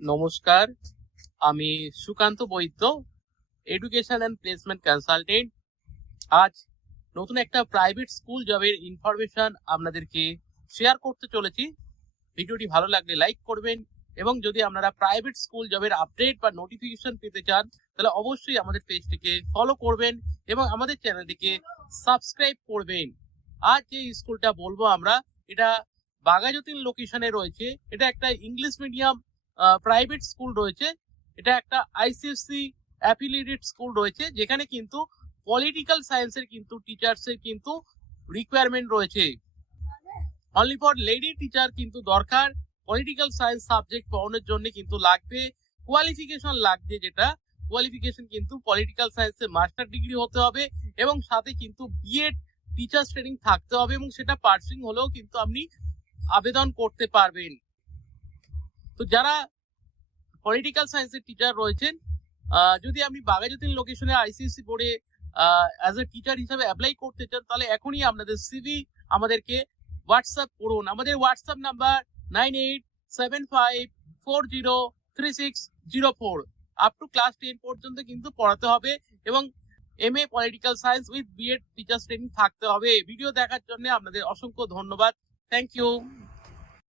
নমস্কার, আমি সুকান্ত বৈদ্য, education and placement consultant. আজ নতুন একটা প্রাইভেট স্কুল জবের ইনফরমেশন আপনাদেরকে শেয়ার করতে চলেছি। ভিডিওটি ভালো লাগলে লাইক করবেন এবং যদি আপনারা প্রাইভেট স্কুল জবের আপডেট বা নোটিফিকেশন পেতে চান তাহলে অবশ্যই আমাদের পেজটিকে ফলো করবেন এবং আমাদের চ্যানেলটিকে সাবস্ক্রাইব করবেন। আজ যে স্কুলটা বলবো আমরা, এটা বাঘাযতীন লোকেশনে রয়েছে। এটা একটা ইংলিশ মিডিয়াম প্রাইভেট স্কুল রয়েছে। এটা একটা আইসিএসসি অ্যাফিলিয়েটেড স্কুল রয়েছে, যেখানে কিন্তু পলিটিক্যাল সায়েন্সের কিন্তু টিচার্সের কিন্তু রিকোয়ারমেন্ট রয়েছে। অনলি ফর লেডি টিচার কিন্তু দরকার। পলিটিক্যাল সায়েন্স সাবজেক্ট পড়ানোর জন্য কিন্তু লাগবে কোয়ালিফিকেশন লাগবে, যেটা কোয়ালিফিকেশন কিন্তু পলিটিক্যাল সায়েন্সে মাস্টার ডিগ্রি হতে হবে এবং সাথে কিন্তু বিএড টিচার ট্রেনিং থাকতে হবে এবং সেটা পার্সিং হলেও কিন্তু আপনি আবেদন করতে পারবেন। তো যারা পলিটিক্যাল সায়েন্সের টিচার রয়েছেন, যদি আপনি বাঘাযতীন লোকেশনে আইসিএসসি বোর্ডে অ্যাজ এ টিচার হিসাবে অ্যাপ্লাই করতে চান তাহলে এখনই আপনাদের সিভি আমাদেরকে হোয়াটসঅ্যাপ করুন। আমাদের WhatsApp number 9875403604। Up to class 10 পর্যন্ত কিন্তু পড়াতে হবে এবং MA political science with BEd teacher training থাকতে হবে। ভিডিও দেখার জন্য আপনাদের অসংখ্য ধন্যবাদ। Thank you.